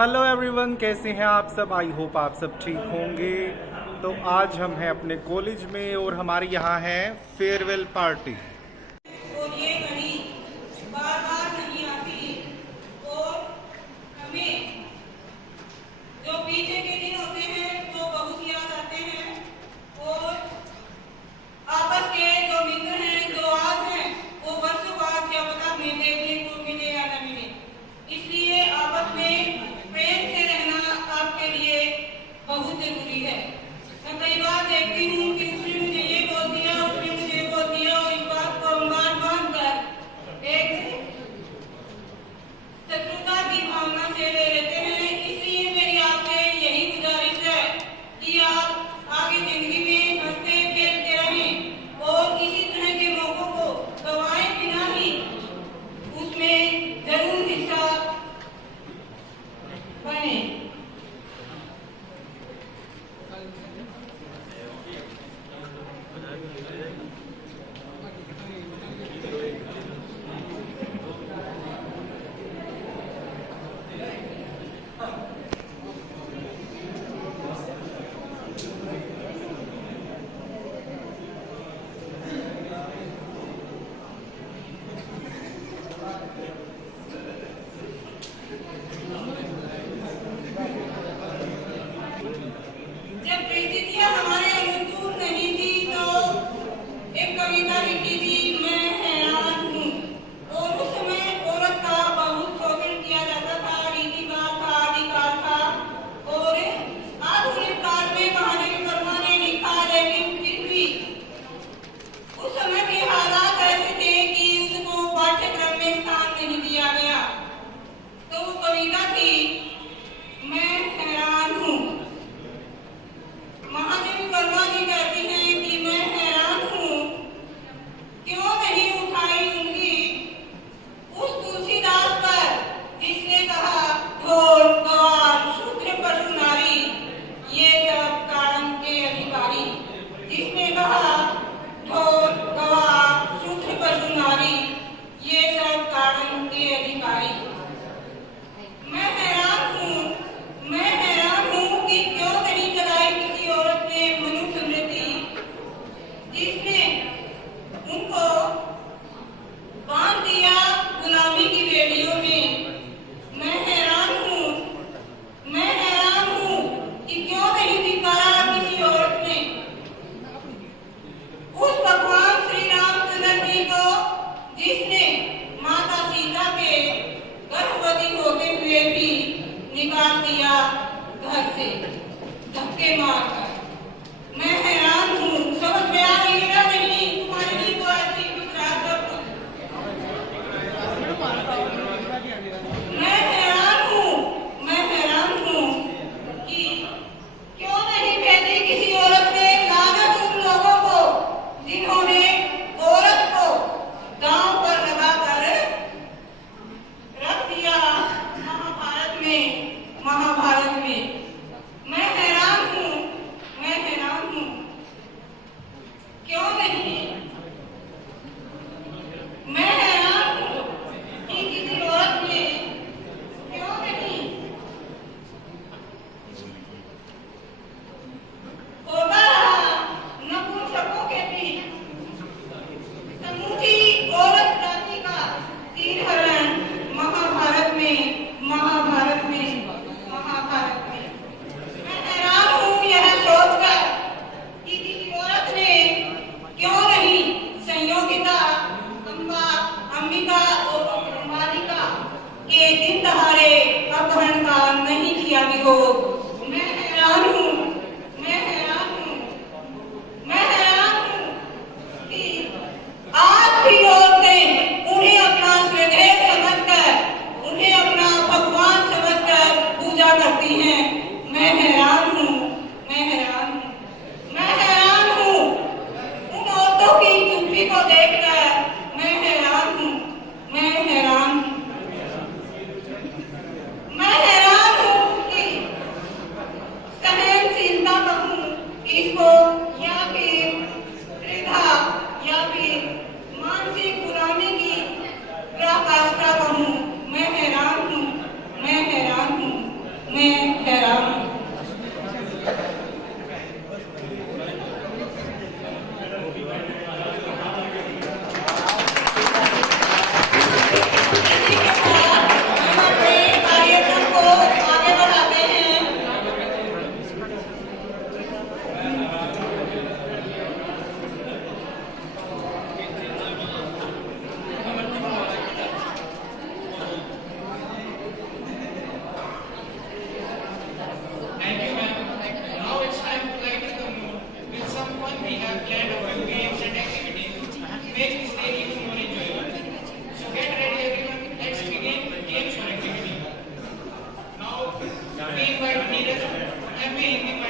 Hello everyone, कैसे हैं आप सब। आई होप आप सब ठीक होंगे। तो आज हम हैं अपने कॉलेज में और हमारे यहाँ है फेयरवेल पार्टी। और ये घड़ी बार बार नहीं आती और हमें जो पीछे के दिन होते हैं वो बहुत याद आते हैं और आपस के जो मित्र हैं जो आज हैं वो वर्षों बाद क्या पता हमें देखने को मिले या न मिले। इसलिए आपस में प्रेम से रहना आपके लिए बहुत जरूरी है। मैं कई बार देखती हूँ कि उसने मुझे ये बोल दिया, उसने मुझे बोल दिया और इस बात को बांध कर एक शत्रुता की भावना से ले लेते हैं। इसलिए मेरी आपसे यही गुजारिश है कि आप आगे जिंदगी में हंसते खेलते रहें और इसी तरह के मौकों को गंवाए बिना ही उसमें जरूर हिस्सा बने। जब परिस्थितियां हमारे अनुकूल नहीं थी तो एक कविता लिखी थी, मैं हैरान हूँ। और उस समय औरत का बहुत शोषण किया जाता था, रीतिवाद था, अधिकार था। और आधुनिक काल में महादेव वर्मा ने लिखा, लेकिन फिर भी उस समय के हालात ऐसे थे कि उसको पाठ्यक्रम में स्थान नहीं दिया गया। तो वो कविता थी, मैं हैरान हूँ। महादेव वर्मा जी कहती हैं कि मैं हैरान हूँ, क्यों नहीं उठाई उंगली उस तुलसीदास पर जिसने कहा ढोल गवार शूद्र पशु नारी ये सब कारण के अधिकारी। जिसने कहा ढोल गवार शूद्र पशु नारी ये सब कारण के अधिकारी। मैं हैरान हूँ कि क्यों नहीं जलाई किसी औरत ने मनुस्मृति जिसने उनको बांध दिया गुलामी की बेड़ियों में। मैं हैरान हूँ कि क्यों नहीं धिक्कारा किसी औरत ने उस भगवान श्री रामचंद्र जी को जिसने माता सीता के गर्भवती होते हुए भी निकाल दिया घर से धक्के मारकर। मैं हैरान हूँ, समझ में आ रही है नहीं तुम्हारे लिए तो ऐसी गुजरात सब। मैं हैरान हूँ कि क्यों नहीं भेजी किसी औरत ने लानत उन लोगों को जिन्होंने औरत को गांव पर लगा कर रख दिया महाभारत में। मैं हैरान हूँ क्यों नहीं। मैं हैरान हूँ कि किसी औरत ने क्यों नहीं होता रहा नपुंसकों के बीच समूची औरत जाति का तीरहरण महाभारत में। मैं हैरान हूँ यह सोचकर कि किसी औरत ने क्यों नहीं संयोगिता अंबिका और मालिका के दिन दहाड़े अपहरण का नहीं किया विरोध। मैं हैरान हूँ कि आज भी औरतें उन्हें अपना स्वदेह समझकर उन्हें अपना भगवान समझकर पूजा करती हैं। मैं हैरान हूँ उन औरतों की चुप्पी को देखकर। मैं हैरान हूँ कि नीरज एमए हिंदी